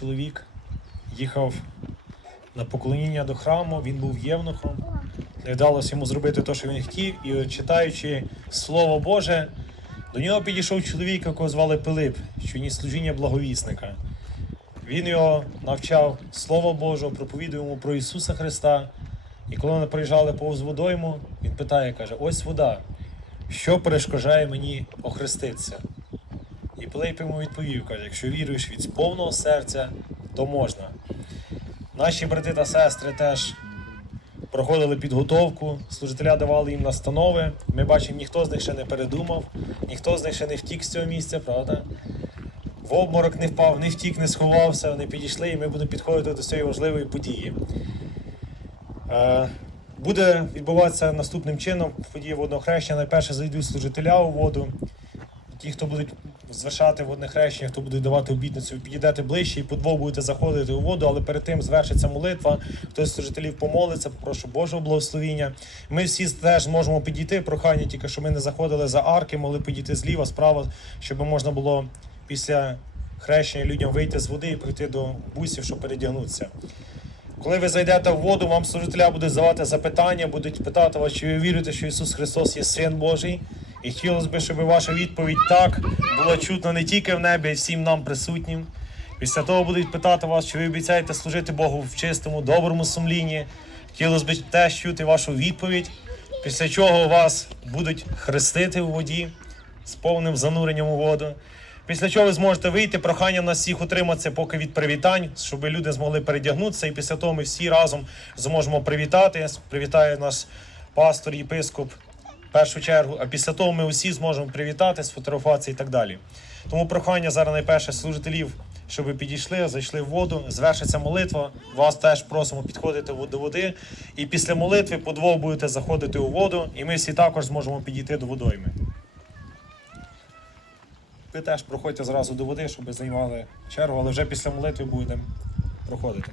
Чоловік їхав на поклоніння до храму, він був євнухом. Не вдалося йому зробити те, що він хотів, і читаючи Слово Боже, до нього підійшов чоловік, якого звали Пилип, що ніс служіння благовісника. Він його навчав Слова Божого, проповідував йому про Ісуса Христа. І коли вони проїжджали повз водойму, він питає, каже: ось вода, що перешкоджає мені охреститися? І Пилип йому відповів, каже, якщо віруєш від повного серця, то можна. Наші брати та сестри теж проходили підготовку, служителя давали їм настанови. Ми бачимо, ніхто з них ще не передумав, ніхто з них ще не втік з цього місця, правда? В обморок не впав, не втік, не сховався, вони підійшли, і ми будемо підходити до цієї важливої події. Е, Буде відбуватися наступним чином подія водного хрещення. Найперше зайдуть служителя у воду. Ті, хто будуть звершати водне хрещення, хто буде давати обітницю, підійдете ближче і по двох будете заходити у воду, але перед тим звершиться молитва. Хтось з служителів помолиться, попрошу Божого благословіння. Ми всі теж можемо підійти. Прохання, тільки що ми не заходили за арки, могли підійти зліва, справа, щоб можна було після хрещення людям вийти з води і прийти до бусів, щоб передягнутися. Коли ви зайдете в воду, вам служителя будуть задавати запитання, будуть питати вас, чи ви вірите, що Ісус Христос є Син Божий. І хотілося б, щоб ваша відповідь так була чутна не тільки в небі, а й всім нам присутнім. Після того будуть питати вас, чи ви обіцяєте служити Богу в чистому, доброму сумлінні. Хотілося б теж чути вашу відповідь, після чого вас будуть хрестити у воді з повним зануренням у воду. Після чого ви зможете вийти, прохання нас всіх утриматися поки від привітань, щоб люди змогли передягнутися. І після того ми всі разом зможемо привітати. Привітає нас пастор, єпископ першу чергу. А після того ми усі зможемо привітати, сфотографуватися і так далі. Тому прохання зараз найперше служителів, щоб підійшли, зайшли в воду, звершиться молитва. Вас теж просимо підходити до води. І після молитви по двох будете заходити у воду, і ми всі також зможемо підійти до водойми. Ви теж проходьте зразу до води, щоб займали чергу, але вже після молитви будемо проходити.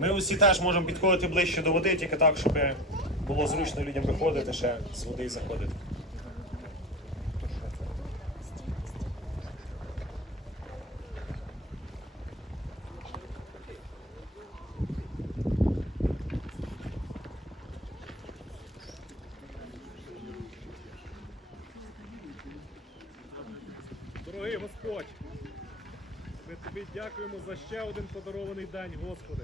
Ми усі теж можемо підходити ближче до води, тільки так, щоб було зручно людям виходити ще з води і заходити. Дорогий Господь, ми тобі дякуємо за ще один подарований день, Господи,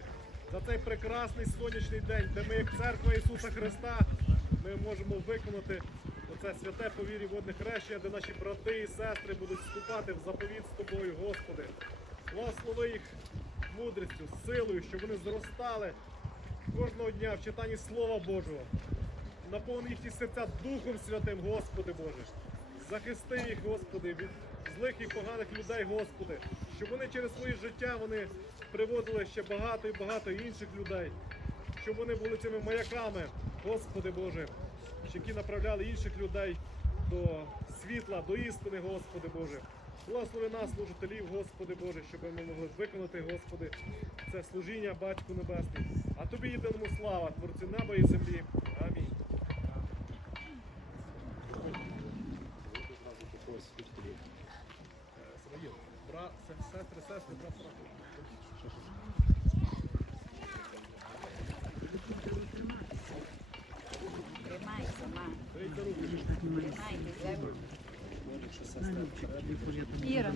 за цей прекрасний сонячний день, де ми, як церква Ісуса Христа, ми можемо виконати оце святе повір'я водних хрещення, де наші брати і сестри будуть вступати в заповіт з тобою, Господи. Благослови їх мудрістю, силою, щоб вони зростали кожного дня в читанні Слова Божого. Наповни їхні серця Духом Святим, Господи Боже. Захисти їх, Господи, від злих і поганих людей, Господи, щоб вони через своє життя вони приводили ще багато і багато інших людей, щоб вони були цими маяками, Господи Боже, які направляли інших людей до світла, до істини, Господи Боже. Благослови нас, служителів, Господи Боже, щоб ми могли виконати, Господи, це служіння Батьку Небесному. А тобі єдиному слава, Творцю неба і землі. Амінь. Сестри, сестри, брат, брат. Тримайся, ма. Беріть за руки. Тримайтеся. Іра.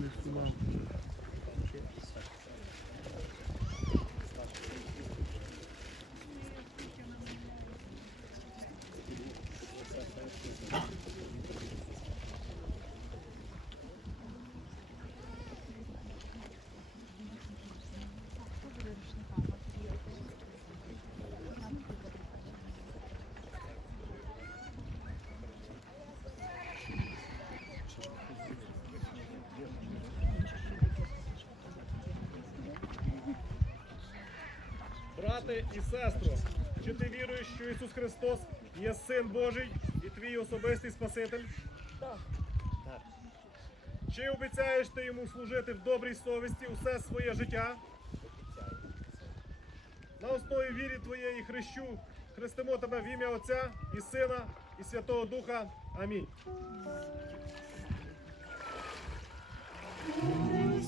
Брате і сестро, чи ти віруєш, що Ісус Христос є Син Божий і твій особистий Спаситель? Так. Чи обіцяєш ти йому служити в добрій совісті усе своє життя? На на основі вірі Твоєї хрещу, хрестимо Тебе в ім'я Отця і Сина і Святого Духа. Амінь. У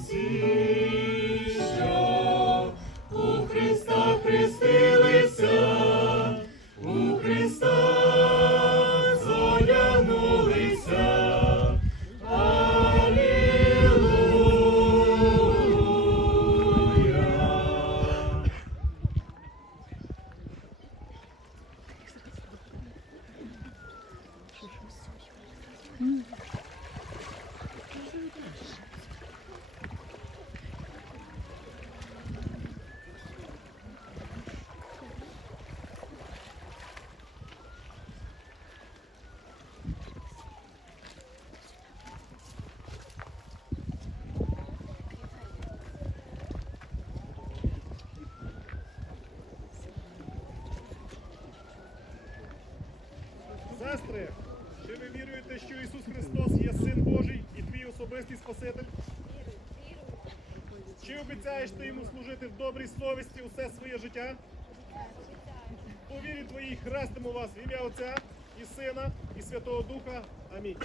Сестри, чи ви віруєте, що Ісус Христос є Син Божий і твій особистий Спаситель? Чи обіцяєш ти йому служити в добрій совісті усе своє життя? По вірі твоїй хрестимо вас в ім'я Отця і Сина і Святого Духа. Амінь.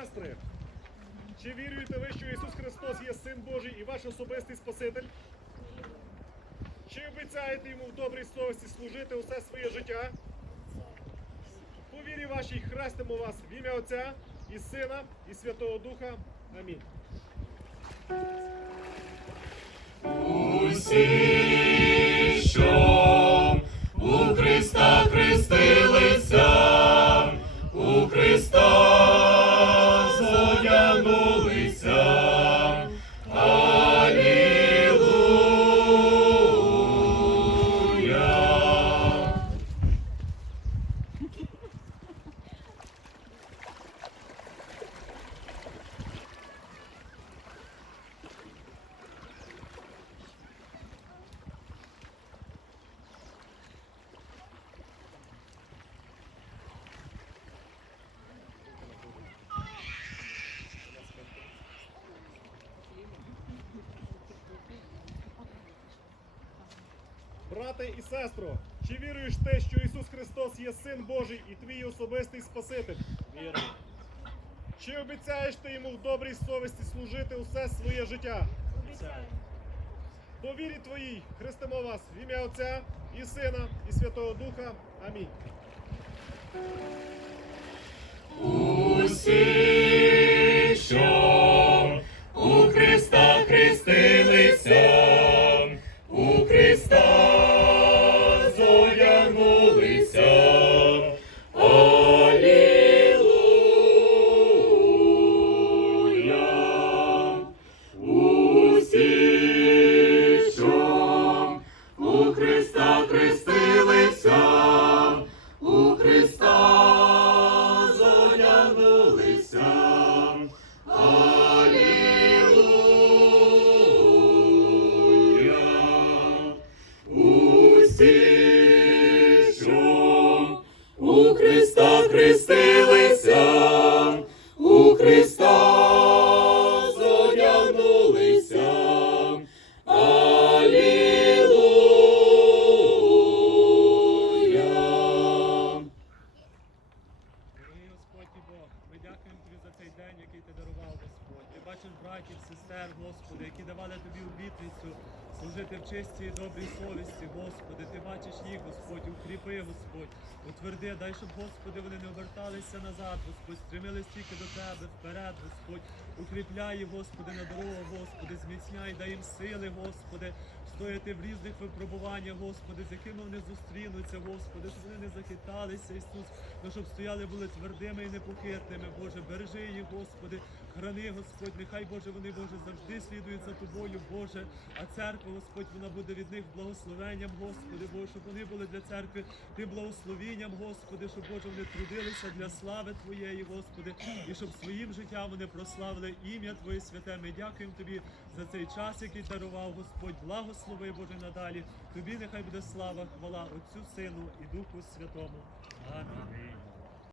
Сестри, чи віруєте ви, що Ісус Христос є Син Божий і ваш особистий Спаситель? Чи обіцяєте йому в добрій совісті служити усе своє життя? По вірі вашій хрестимо вас в ім'я Отця і Сина і Святого Духа. Амінь. Усі, що у Христа хрестилися, у Христа зодягнулися. Алілуя. Брате і сестро, чи віруєш ти, що Ісус Христос є Син Божий і твій особистий Спаситель? Вірю. Чи обіцяєш ти йому в добрій совісті служити усе своє життя? Обіцяю. По вірі твоїй хрестимо вас в ім'я Отця і Сина і Святого Духа. Амінь. see. великий Бог, ми дякуємо тобі за цей день, який ти дарував, Господь. Ти бачиш братів, сестер, Господи, які давали тобі обітницю служити в чистій і добрій совісті, Господи. Ти бачиш їх, Господь, укріпи, Господь, утверди, дай, щоб, Господи, вони не оберталися назад, Господь, стремились тільки до Тебе, вперед, Господь. Укріпляй, Господи, на дорогу, Господи, зміцняй, дай їм сили, Господи, стояти в різних випробуваннях, Господи, з якими вони зустрінуться, Господи, щоб вони не захиталися, Ісус, ну, щоб стояли були твердими і не непохитними, Боже, бережи їх, Господи, храни, Господь, нехай, Боже, вони, Боже, завжди слідують за Тобою, Боже, а церква, Господь, вона буде від них благословенням, Господи, Боже, щоб вони були для церкви Ти благословінням, Господи, щоб, Боже, вони трудилися для слави Твоєї, Господи, і щоб своїм життям вони прославили ім'я Твоє святе. Ми дякуємо Тобі за цей час, який дарував Господь. Благослови, Боже, надалі. Тобі нехай буде слава, хвала Отцю, Сину і Духу Святому. Амінь.